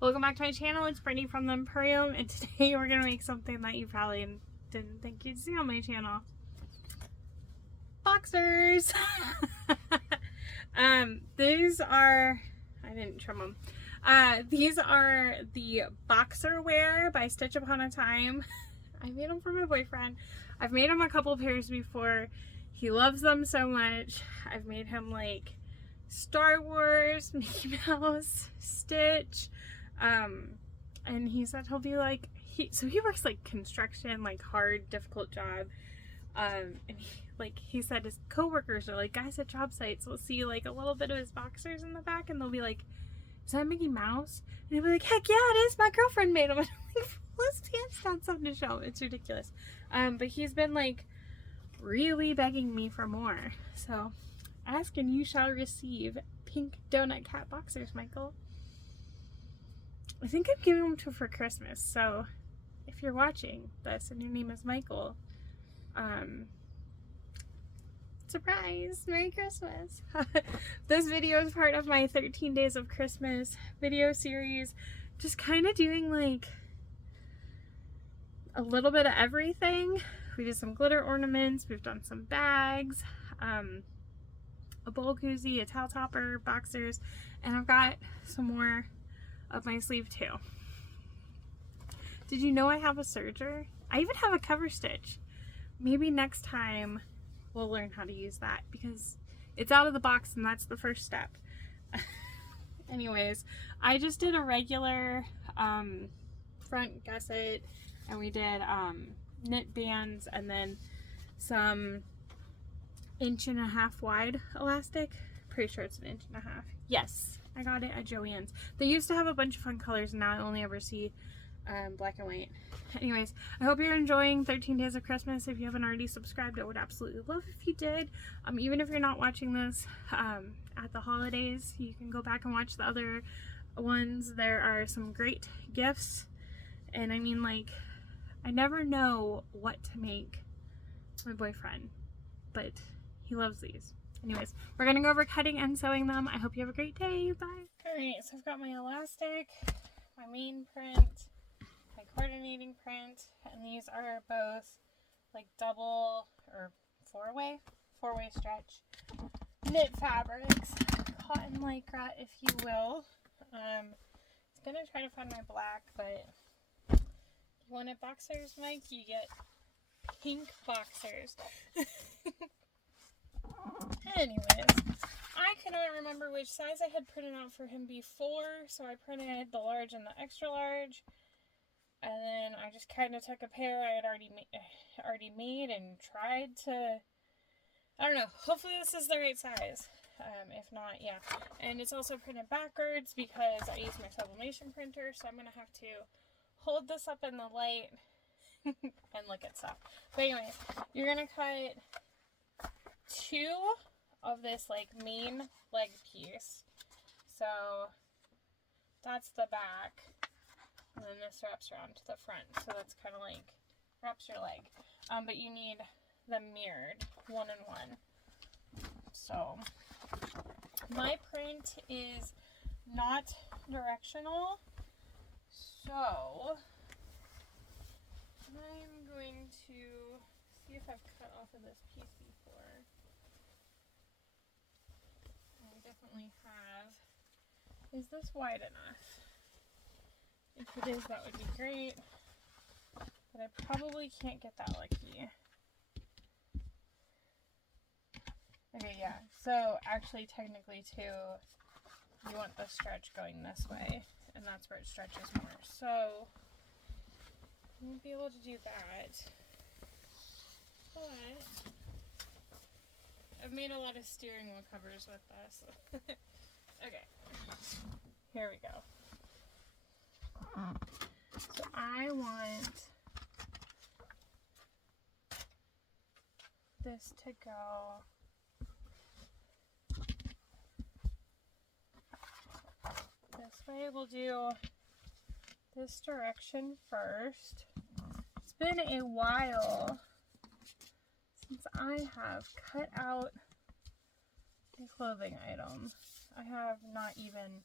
Welcome back to my channel. It's Brittany from the Empurrium, and today we're gonna make something that you probably didn't think you'd see on my channel. Boxers! These are, I didn't trim them. These are the boxer wear by Stitch Upon a Time. I made them for my boyfriend. I've made him a couple pairs before. He loves them so much. I've made him like Star Wars, Mickey Mouse, Stitch. And he said he'll be like, so he works like construction, like hard, difficult job. And he said his coworkers are like guys at job sites will see like a little bit of his boxers in the back and they'll be like, is that Mickey Mouse? And he'll be like, heck yeah, it is. My girlfriend made them. And I'm like, let's dance down something to show him. It's ridiculous. But he's been like really begging me for more. So ask and you shall receive. Pink donut cat boxers, Michael. I think I'm giving them to him for Christmas, so if you're watching this and your name is Michael, surprise! Merry Christmas! This video is part of my 13 Days of Christmas video series, just kind of doing like a little bit of everything. We did some glitter ornaments, we've done some bags, a bowl koozie, a towel topper, boxers, and I've got some more up my sleeve too. Did you know I have a serger? I even have a cover stitch. Maybe next time we'll learn how to use that because it's out of the box and that's the first step. Anyways, I just did a regular front gusset and we did knit bands and then some 1.5 wide elastic. Pretty sure it's 1.5 inches. Yes. I got it at Joann's. They used to have a bunch of fun colors and now I only ever see black and white. Anyways, I hope you're enjoying 13 Days of Christmas. If you haven't already subscribed, I would absolutely love if you did. Even if you're not watching this at the holidays, you can go back and watch the other ones. There are some great gifts. And I mean, like, I never know what to make my boyfriend, but he loves these. Anyways, we're gonna go over cutting and sewing them. I hope you have a great day. Bye. Alright, so I've got my elastic, my main print, my coordinating print, and these are both like double or four-way stretch knit fabrics, cotton lycra if you will. I was gonna try to find my black, but you wanted boxers, Mike? You get pink boxers. Anyways, I cannot remember which size I had printed out for him before, so I printed the large and the extra large, and then I just kind of took a pair I had already made and tried to, I don't know, hopefully this is the right size. If not, yeah. And it's also printed backwards because I use my sublimation printer, so I'm going to have to hold this up in the light and look at stuff. But anyways, you're going to cut 2 of this like main leg piece, so that's the back, and then this wraps around to the front, so that's kind of like wraps your leg, but you need them mirrored 1 and 1. So my print is not directional, so I'm going to see if I've cut off of this piece before. I definitely have. Is this wide enough? If it is, that would be great. But I probably can't get that lucky. Okay, yeah. So actually, technically, too, you want the stretch going this way, and that's where it stretches more. So I won't be able to do that. But I've made a lot of steering wheel covers with this. Okay, here we go. So I want this to go this way. We'll do this direction first. It's been a while since I have cut out a clothing item. I have not even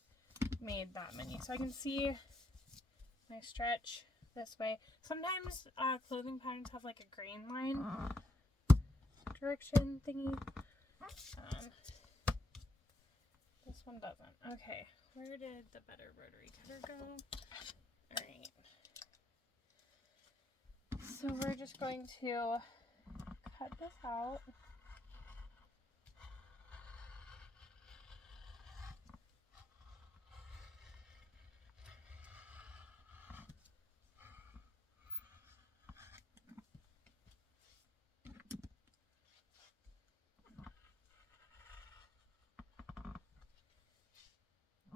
made that many. So I can see my stretch this way. Sometimes clothing patterns have like a grain line direction thingy. This one doesn't. Okay, where did the better rotary cutter go? Alright. So we're just going to cut this out.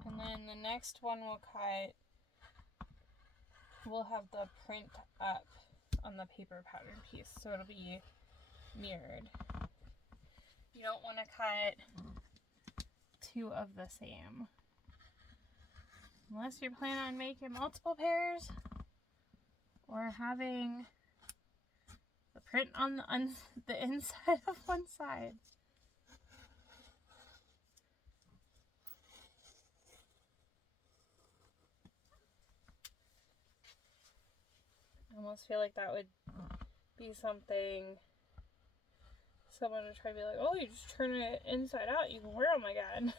And then the next one we'll cut, we'll have the print up on the paper pattern piece, so it'll be mirrored. You don't want to cut two of the same. Unless you're planning on making multiple pairs or having the print on the inside of one side. I almost feel like that would be something someone would try to be like, oh, you just turn it inside out, you can wear them again.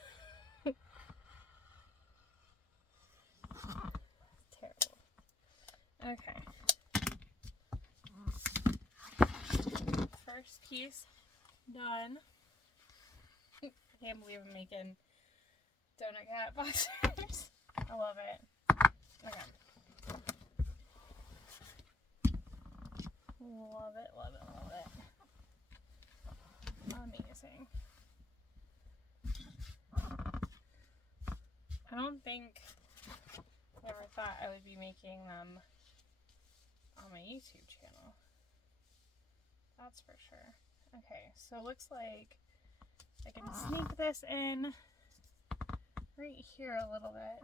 Terrible. Okay. First piece done. I can't believe I'm making donut cat boxers. I love it. Okay. Love it, love it, love it. Amazing. I don't think I ever thought I would be making them on my YouTube channel. That's for sure. Okay, so it looks like I can sneak this in right here a little bit.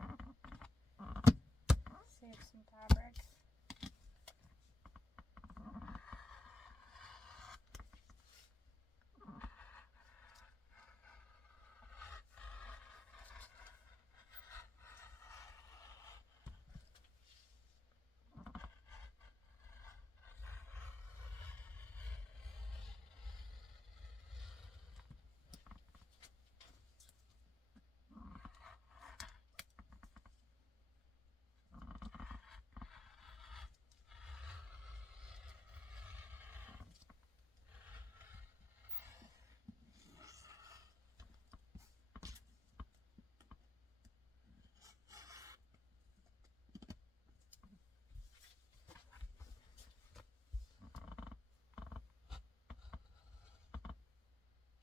Save some fabric.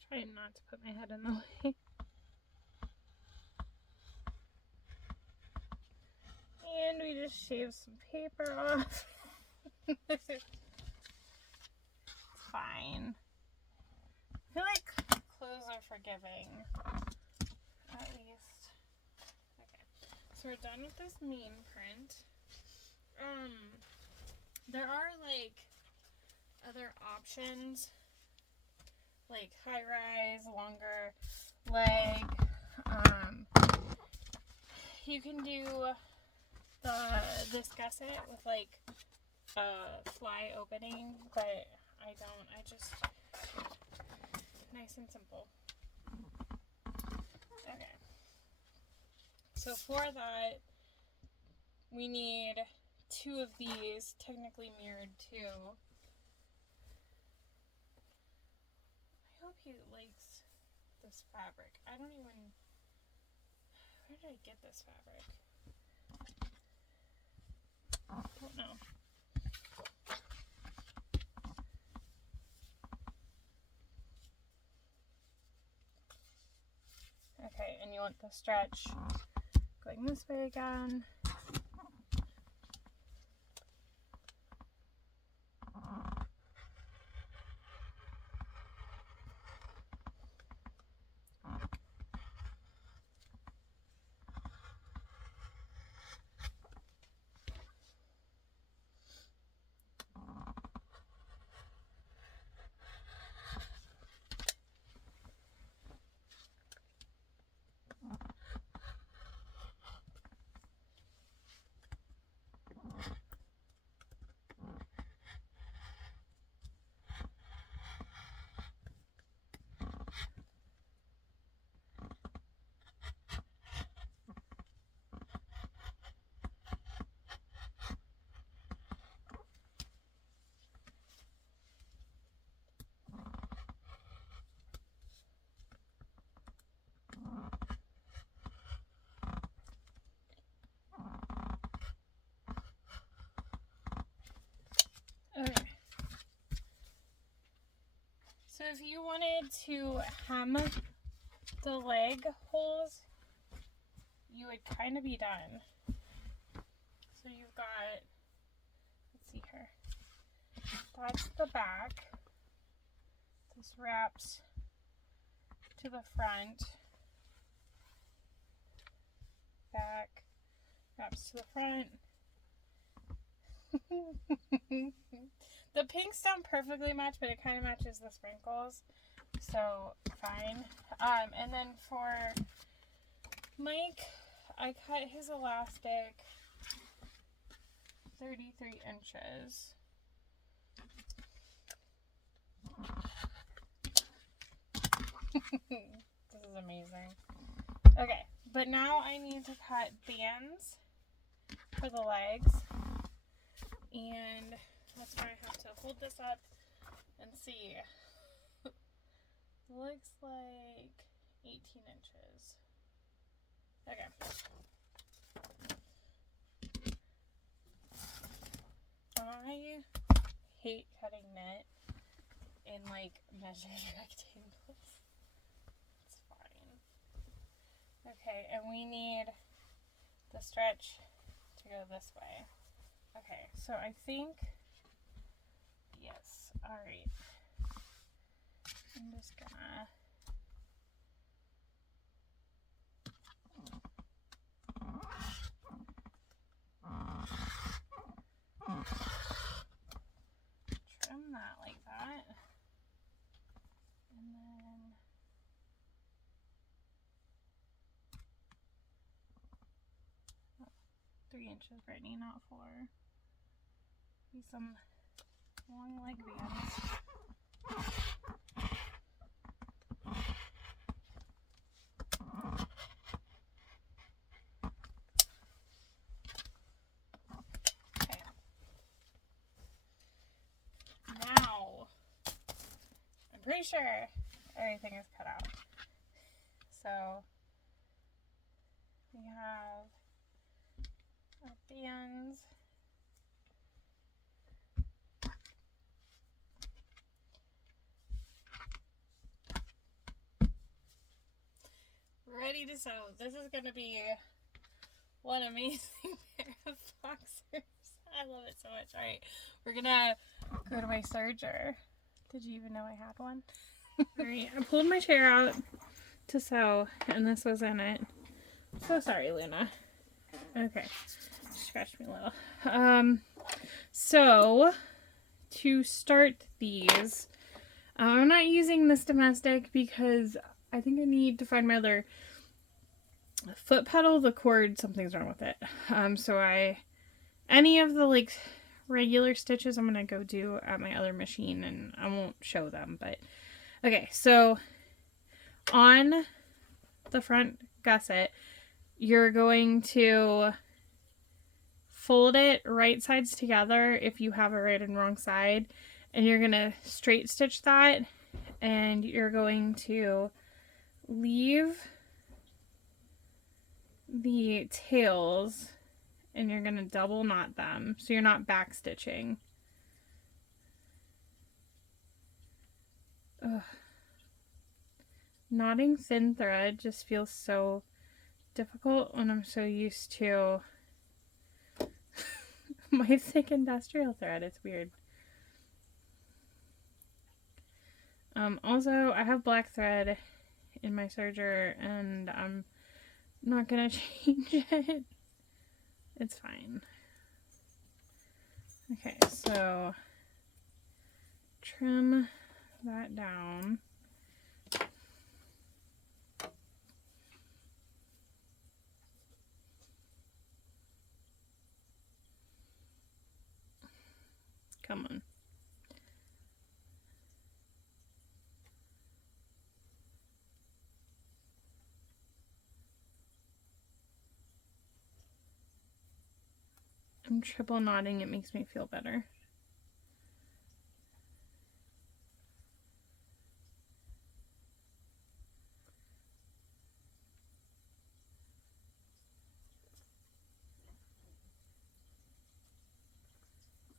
Trying not to put my head in the way. And we just shaved some paper off. It's fine. I feel like clothes are forgiving. At least. Okay. So we're done with this main print. There are like other options, like high rise, longer leg. You can do this gusset with like a fly opening, but I don't. I just nice and simple. Okay. So for that, we need two of these, technically mirrored too. I hope he likes this fabric. I don't even... Where did I get this fabric? I don't know. Okay, and you want the stretch going this way again. if you wanted to hem the leg holes, you would kind of be done. So you've got, let's see here, that's the back. This wraps to the front, back, wraps to the front. The pinks don't perfectly match, but it kind of matches the sprinkles, so fine. And then for Mike, I cut his elastic 33 inches. This is amazing. Okay, but now I need to cut bands for the legs, and that's why I have to hold this up and see. Looks like 18 inches. Okay. I hate cutting knit in like measured rectangles. It's fine. Okay, and we need the stretch to go this way. Okay, so I think, yes, alright. I'm just gonna trim that like that. And then oh, 3 inches, Brittany, not 4. Use some long leg bands. Okay. Now, I'm pretty sure everything is cut out. So, we have our bands. Ready to sew. This is going to be one amazing pair of boxers. I love it so much. Alright, we're going to go to my serger. Did you even know I had one? Alright, I pulled my chair out to sew, and this was in it. So sorry, Luna. Okay, scratched me a little. So, to start these, I'm not using this domestic because I think I need to find my other foot pedal. The cord, something's wrong with it. So any of the like regular stitches I'm gonna go do at my other machine, and I won't show them, but okay. So on the front gusset, you're going to fold it right sides together if you have a right and wrong side, and you're gonna straight stitch that, and you're going to leave the tails, and you're going to double knot them so you're not back stitching. Ugh. Knotting thin thread just feels so difficult when I'm so used to my thick industrial thread. It's weird. Also, I have black thread in my serger, and I'm not gonna change it. It's fine. Okay, so trim that down. Come on. I'm triple knotting, it makes me feel better.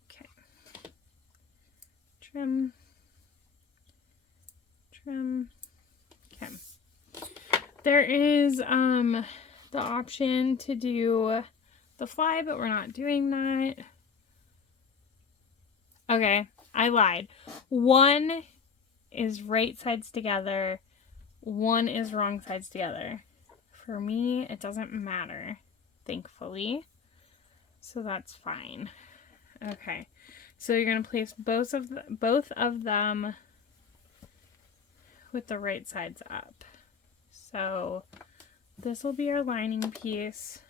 Okay. Trim. trim. Okay. There is the option to do the fly, but we're not doing that. Okay, I lied. One is right sides together. One is wrong sides together. For me, it doesn't matter, thankfully. So that's fine. Okay, so you're going to place both of them with the right sides up. So this will be our lining piece,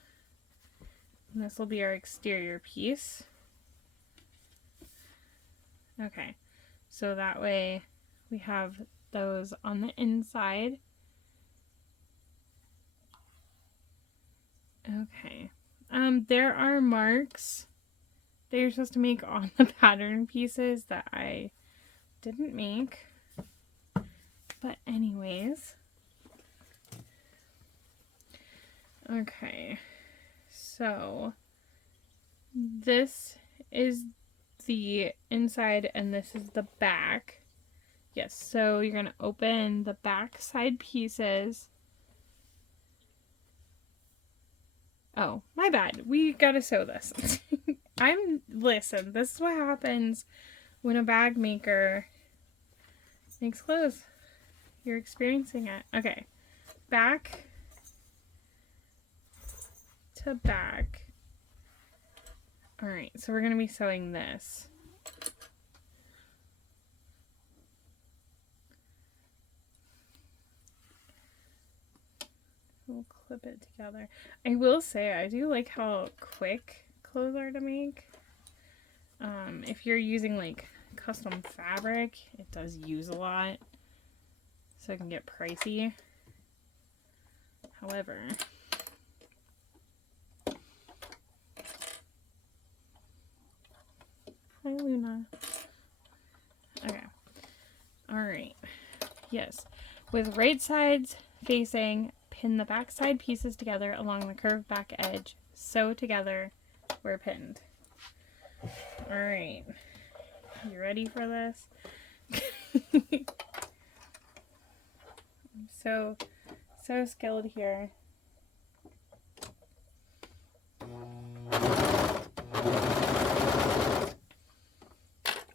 and this will be our exterior piece. Okay, so that way we have those on the inside. Okay, there are marks that you're supposed to make on the pattern pieces that I didn't make. But anyways, okay, so this is the inside and this is the back. Yes, so you're going to open the back side pieces. Oh, my bad. We got to sew this. Listen, this is what happens when a bag maker makes clothes. You're experiencing it. Okay, back to back. Alright, so we're going to be sewing this. We'll clip it together. I will say, I do like how quick clothes are to make. If you're using like custom fabric, it does use a lot. So it can get pricey. However, hi Luna. Okay. Alright. Yes. With right sides facing, pin the back side pieces together along the curved back edge. Sew together where pinned. Alright. You ready for this? I'm so skilled here.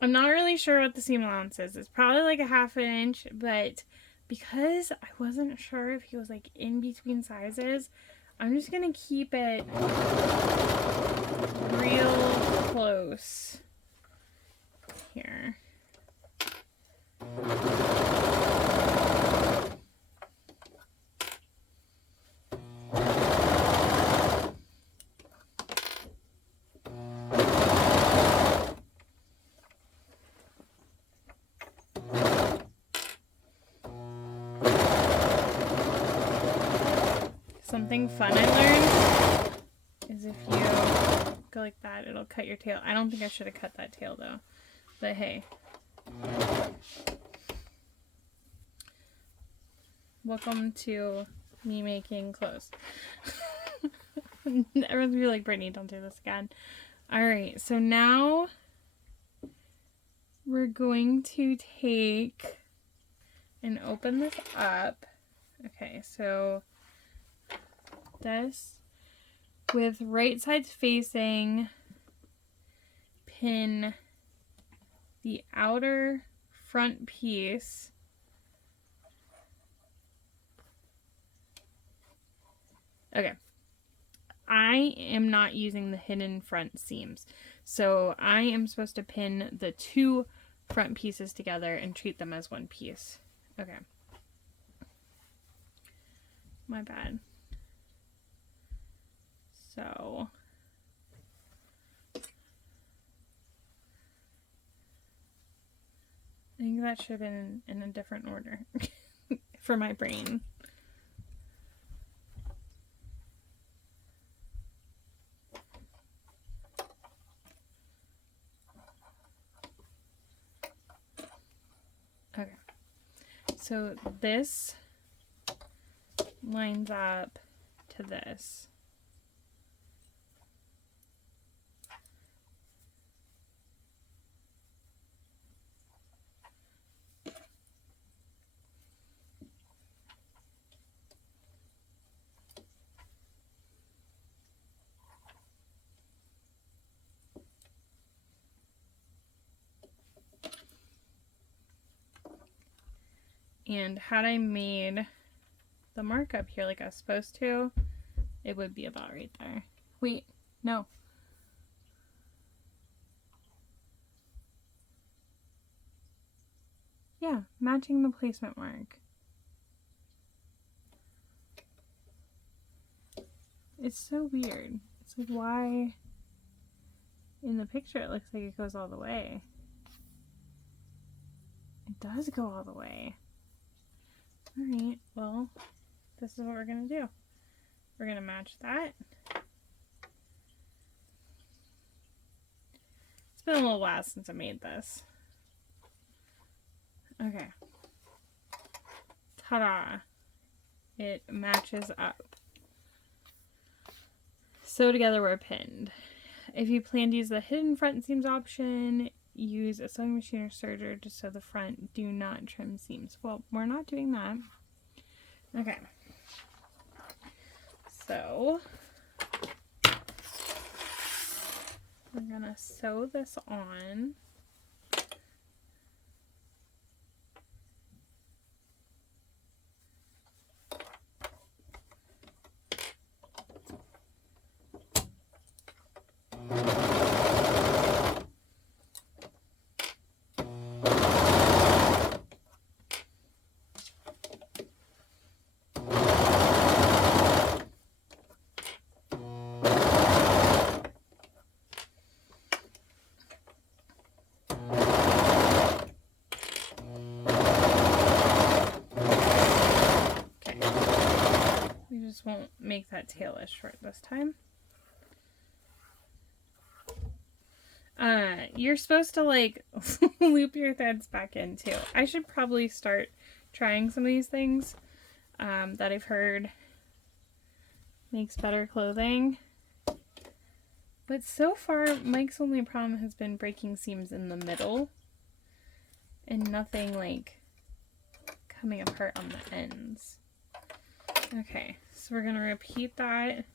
I'm not really sure what the seam allowance is. It's probably like a 1/2 inch, but because I wasn't sure if he was like in between sizes, I'm just gonna keep it real close here. Something fun I learned is if you go like that, it'll cut your tail. I don't think I should have cut that tail though, but hey. Welcome to me making clothes. Everyone's gonna be like, Brittany, don't do this again. Alright, so now we're going to take and open this up. Okay, so this with right sides facing, pin the outer front piece okay. I am not using the hidden front seams, so I am supposed to pin the two front pieces together and treat them as one piece. Okay, my bad. So I think that should have been in a different order for my brain. Okay, so this lines up to this. And had I made the mark up here like I was supposed to, it would be about right there. Wait, no. Yeah, matching the placement mark. It's so weird. It's like, why in the picture it looks like it goes all the way. It does go all the way. Alright, well, this is what we're going to do. We're going to match that. It's been a little while since I made this. Okay. Ta-da! It matches up. Sew together where pinned. If you plan to use the hidden front seams option, use a sewing machine or serger to sew the front. Do not trim seams. Well, we're not doing that. Okay. So, we're going to sew this on. Won't make that tail as short this time. You're supposed to like loop your threads back in too. I should probably start trying some of these things that I've heard makes better clothing. But so far, Mike's only problem has been breaking seams in the middle and nothing like coming apart on the ends. Okay, so we're going to repeat that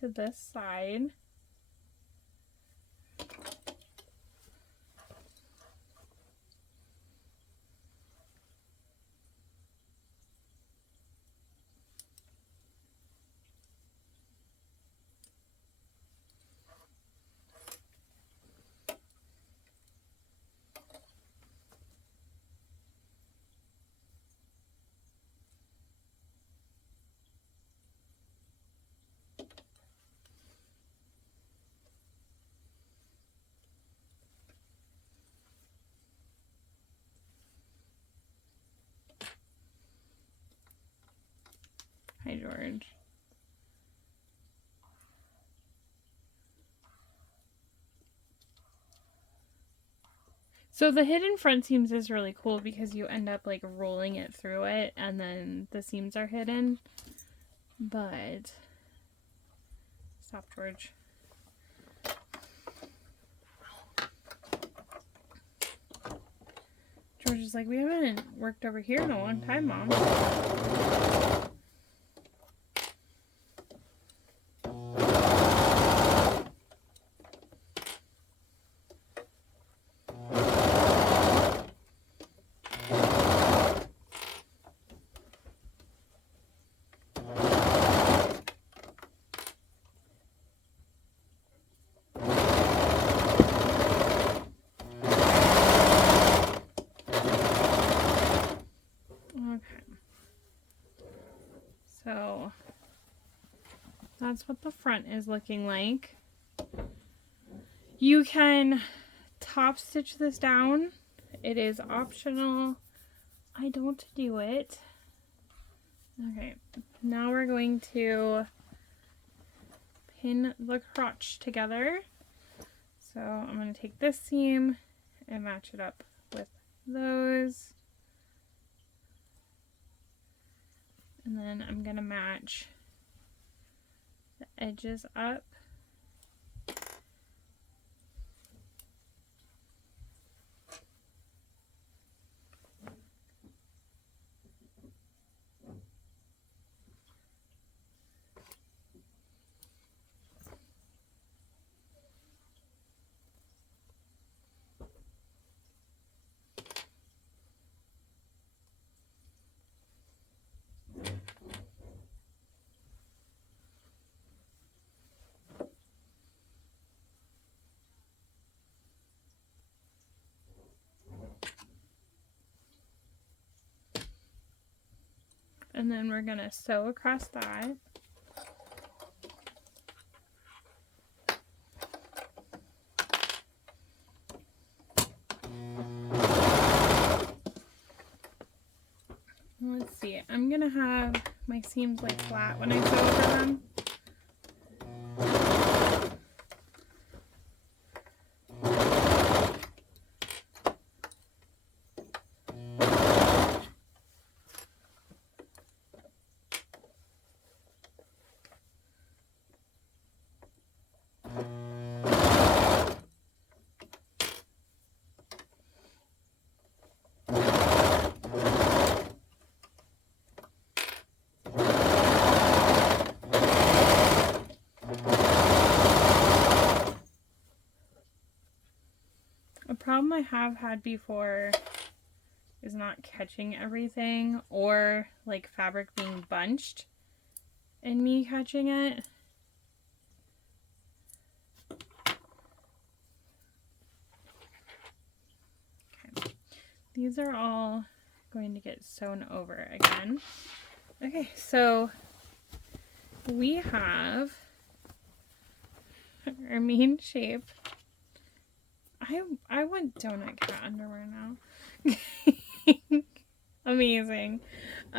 to this side. Hi, George. So the hidden front seams is really cool because you end up like rolling it through it and then the seams are hidden. But stop, George. George is like, we haven't worked over here in a long time, Mom. So that's what the front is looking like. You can top stitch this down. It is optional. I don't do it. Okay, now we're going to pin the crotch together. So I'm going to take this seam and match it up with those. And then I'm going to match the edges up. And then we're going to sew across that. Let's see, I'm going to have my seams like flat when I sew over them. A problem I have had before is not catching everything, or like fabric being bunched and me catching it. Okay. These are all going to get sewn over again. Okay, so we have our main shape. I want donut cat underwear now. Amazing. We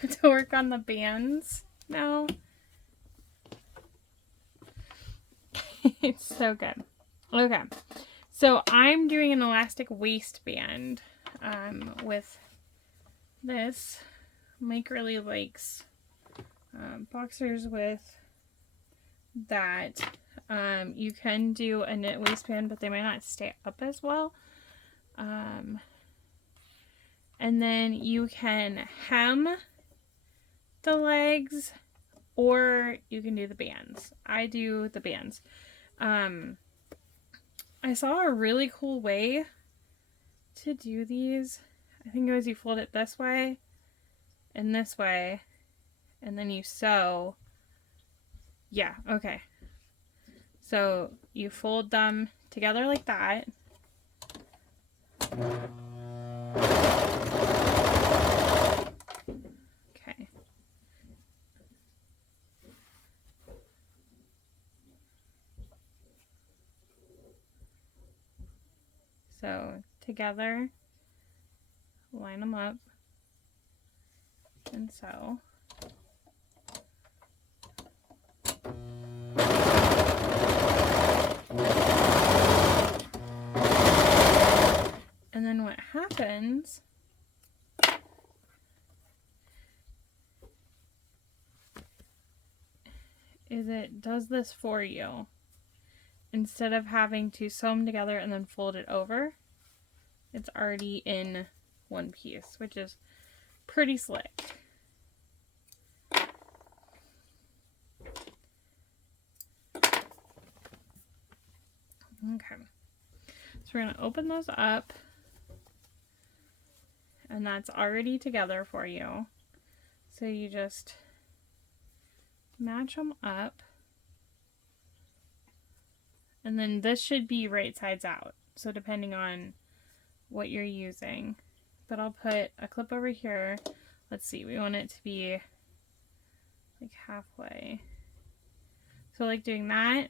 have to work on the bands now. It's so good. Okay. So I'm doing an elastic waistband with this. Mike really likes boxers with that. You can do a knit waistband, but they might not stay up as well. And then you can hem the legs, or you can do the bands. I do the bands. I saw a really cool way to do these. I think it was you fold it this way and this way, and then you sew. Yeah, okay. So you fold them together like that. Okay. So together, line them up and sew. And then what happens is it does this for you. Instead of having to sew them together and then fold it over, it's already in one piece, which is pretty slick. Okay, so we're going to open those up, and that's already together for you. So you just match them up, and then this should be right sides out, so depending on what you're using. But I'll put a clip over here. Let's see, we want it to be like halfway. So like doing that,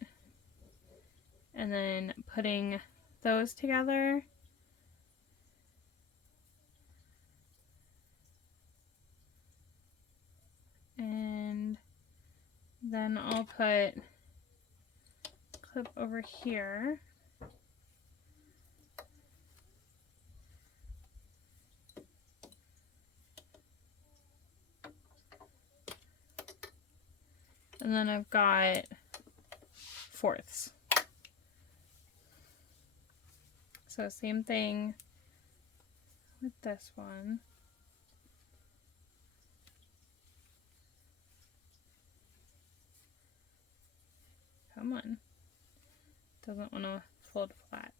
and then putting those together. And then I'll put clip over here. And then I've got fourths. So same thing with this one. Come on. Doesn't want to fold flat.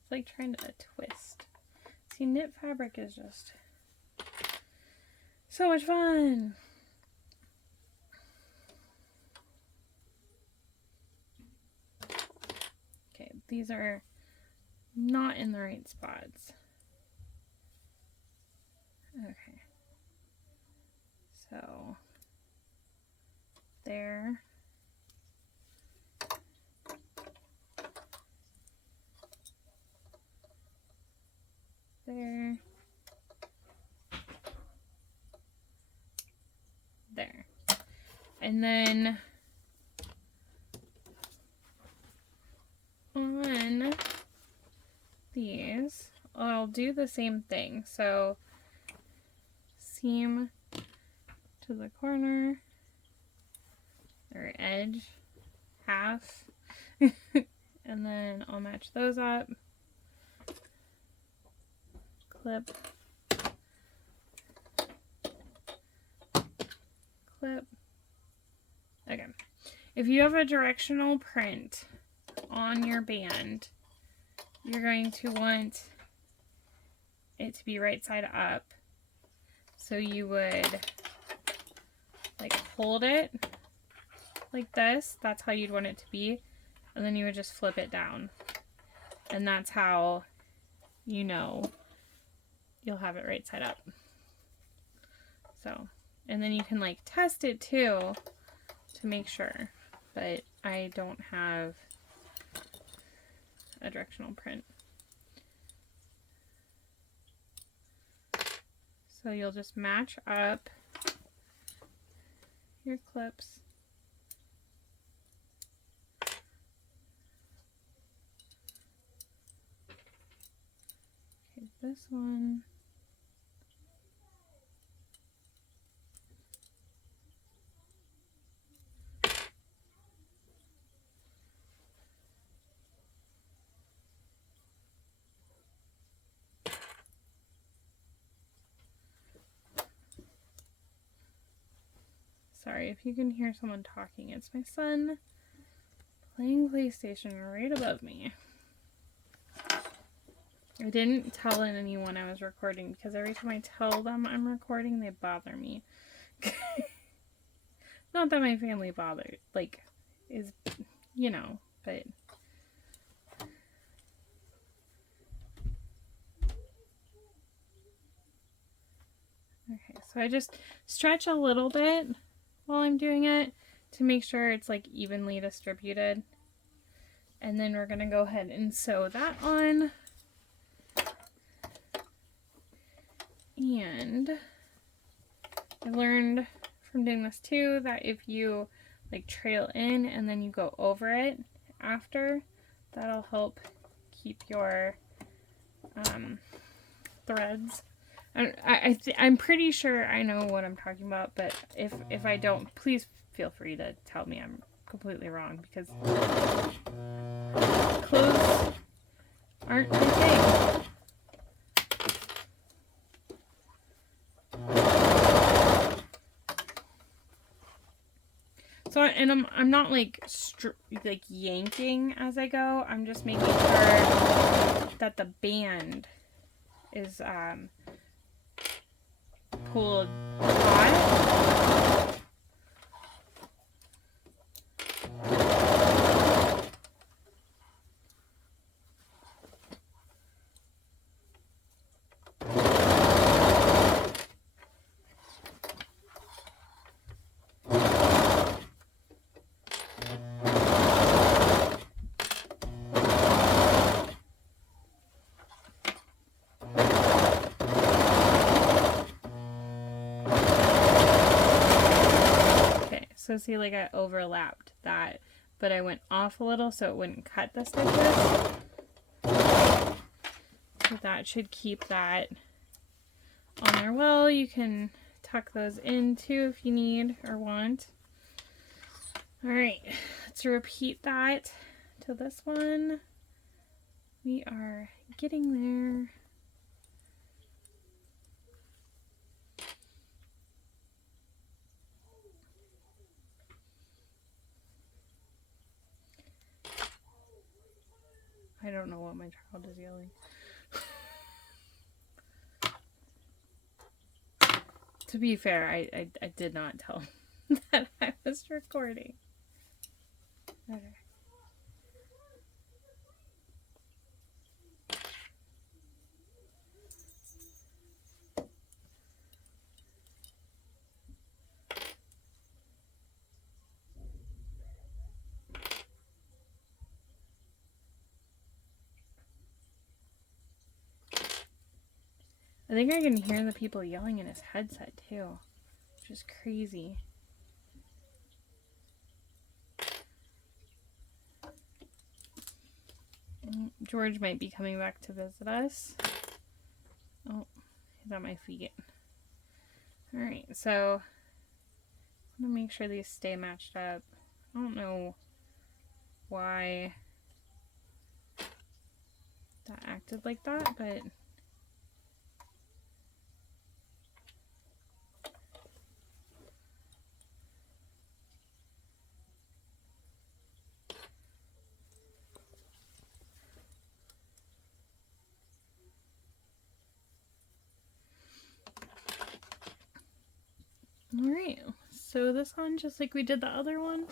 It's like trying to twist. See, knit fabric is just So much fun. Okay, these are not in the right spots. Okay. So there. There. There. And then on these, I'll do the same thing. So seam to the corner or edge, half, and then I'll match those up. Clip, clip. Okay. If you have a directional print on your band, you're going to want it to be right side up. So you would like hold it like this. That's how you'd want it to be. And then you would just flip it down. And that's how you know you'll have it right side up. So, and then you can like test it too to make sure. But I don't have a directional print. So you'll just match up your clips. Okay, this one. Sorry if you can hear someone talking. It's my son playing PlayStation right above me. I didn't tell anyone I was recording because every time I tell them I'm recording, they bother me. Not that my family bothered, like, is, you know, but... Okay, so I just stretch a little bit while I'm doing it to make sure it's like evenly distributed. And then we're going to go ahead and sew that on. And I learned from doing this too that if you like trail in and then you go over it after, that'll help keep your threads. I'm pretty sure I know what I'm talking about, but if I don't, please feel free to tell me I'm completely wrong, because clothes aren't my thing. So, and I'm not like yanking as I go. I'm just making sure that the band is pulled taut. So see, like I overlapped that, but I went off a little so it wouldn't cut the stitches. So that should keep that on there well. You can tuck those in too if you need or want. Alright, let's repeat that to this one. We are getting there. I don't know what my child is yelling. To be fair, I did not tell that I was recording. Okay. I think I can hear the people yelling in his headset too, which is crazy. George might be coming back to visit us. Oh, he's at my feet. Alright, so I'm going to make sure these stay matched up. I don't know why that acted like that, but alright, so this one, just like we did the other one.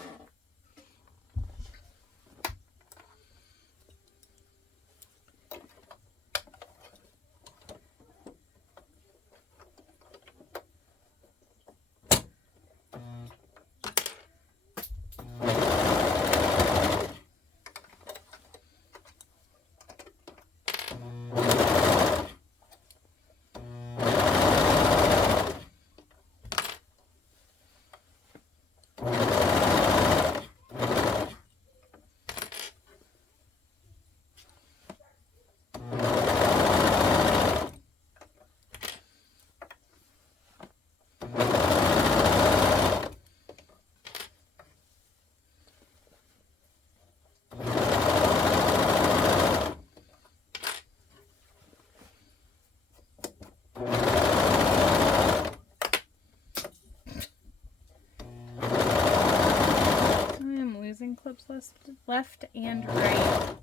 Clips left and right.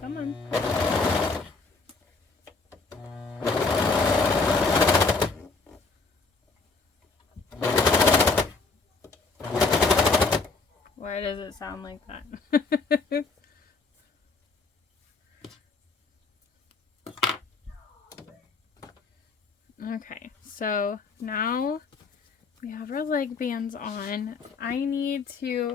Come on. Why does it sound like that? Okay, so now we have our leg bands on. I need to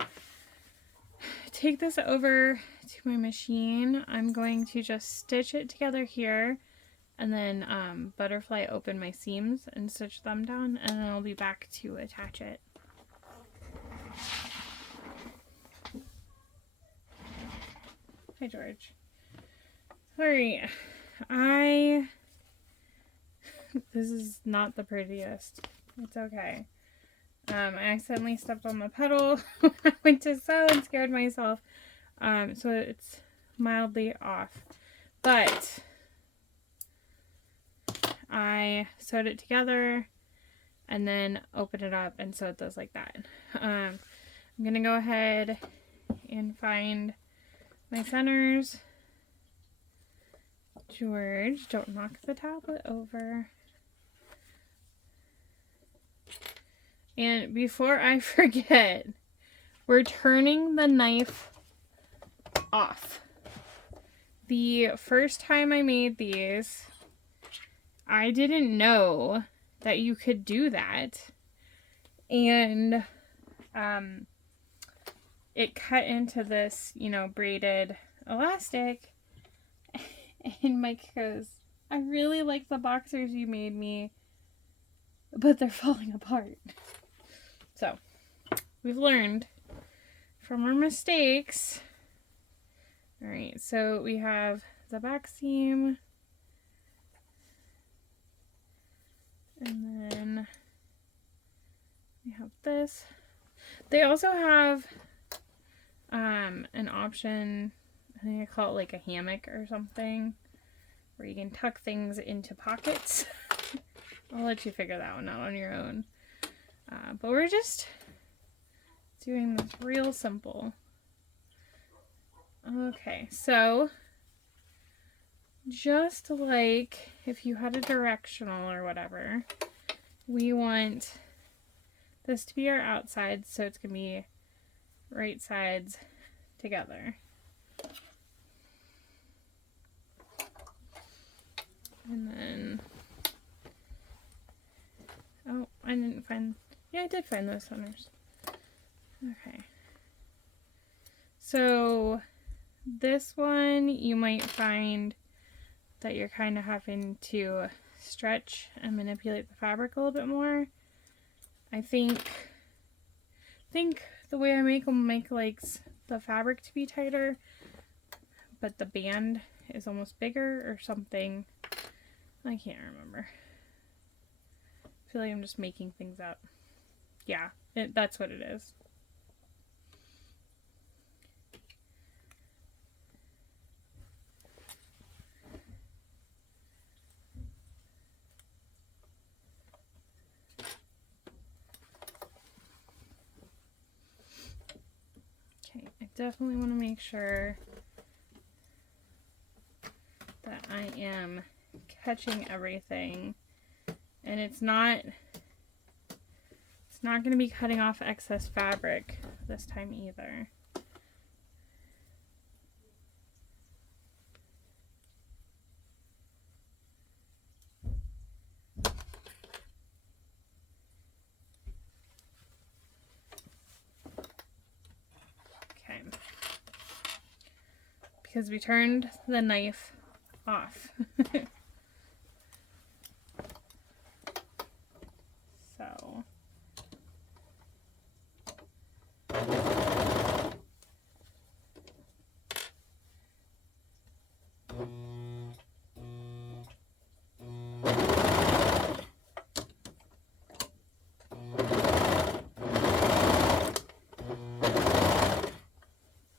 take this over to my machine. I'm going to just stitch it together here and then butterfly open my seams and stitch them down, and then I'll be back to attach it. Hi, George. Sorry, this is not the prettiest. It's okay. I accidentally stepped on the pedal when I went to sew and scared myself. So it's mildly off. But I sewed it together and then opened it up and sewed those like that. I'm going to go ahead and find my centers. George, don't knock the tablet over. And before I forget, we're turning the knife off. The first time I made these, I didn't know that you could do that. And it cut into this, braided elastic. And Mike goes, I really like the boxers you made me, but they're falling apart. So, we've learned from our mistakes. Alright, so we have the back seam. And then we have this. They also have an option, I think I call it like a hammock or something, where you can tuck things into pockets. I'll let you figure that one out on your own. But we're just doing this real simple. Okay, so just like if you had a directional or whatever, we want this to be our outside, so it's going to be right sides together. And then, oh, I didn't find, yeah, I did find those centers. Okay. So this one, you might find that you're kind of having to stretch and manipulate the fabric a little bit more. I think the way I make them likes the fabric to be tighter, but the band is almost bigger or something. I can't remember. I feel like I'm just making things up. Yeah, that's what it is. Okay, I definitely want to make sure that I am catching everything, and it's not going to be cutting off excess fabric this time either. Okay, because we turned the knife off. So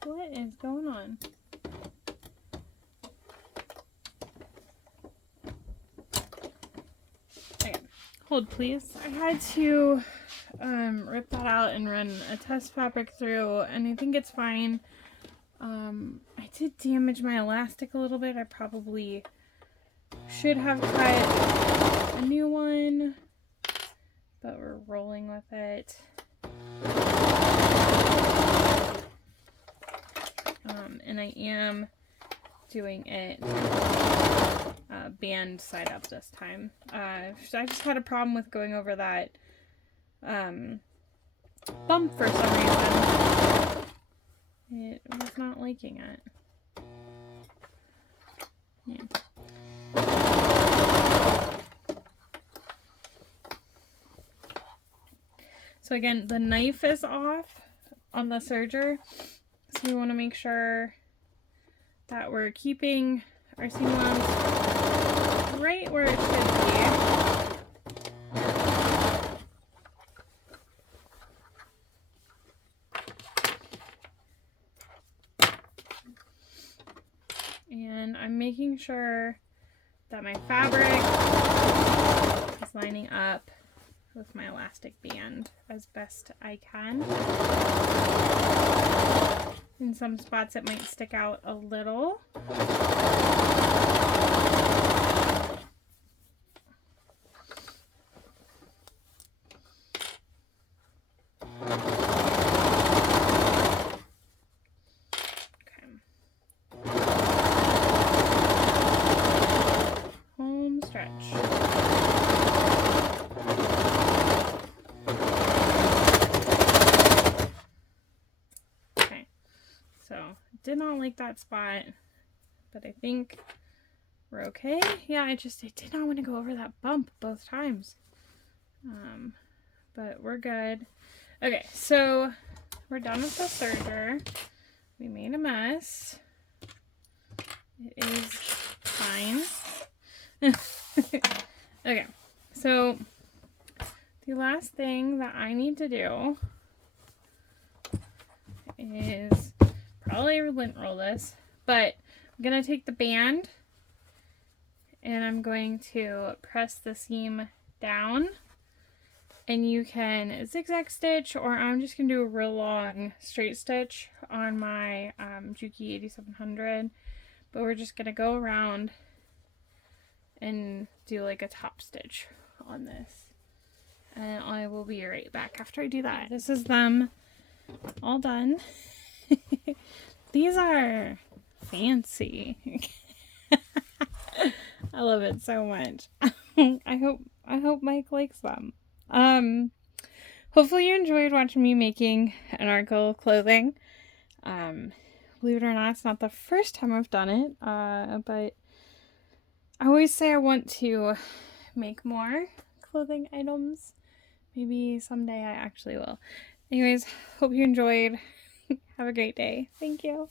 what is going on? Okay, hold please. I had to rip that out and run a test fabric through, and I think it's fine. I did damage my elastic a little bit. I probably should have cut a new one, but we're rolling with it. And I am doing it band side up this time. I just had a problem with going over that bump for some reason. It was not liking it. Yeah. So again, the knife is off on the serger, so we want to make sure that we're keeping our seam allowance right where it should be. And I'm making sure that my fabric is lining up with my elastic band as best I can. In some spots it might stick out a little. Home stretch. Did not like that spot, but I think we're okay. Yeah, I did not want to go over that bump both times. But we're good. Okay, so we're done with the serger. We made a mess. It is fine. Okay, so the last thing that I need to do is probably lint roll this, but I'm going to take the band and I'm going to press the seam down, and you can zigzag stitch, or I'm just going to do a real long straight stitch on my Juki 8700, but we're just going to go around and do like a top stitch on this. And I will be right back after I do that. This is them all done. These are fancy. I love it so much. I hope Mike likes them. Hopefully you enjoyed watching me making an article of clothing. Believe it or not, it's not the first time I've done it, but I always say I want to make more clothing items. Maybe someday I actually will. Anyways, hope you enjoyed. Have a great day. Thank you.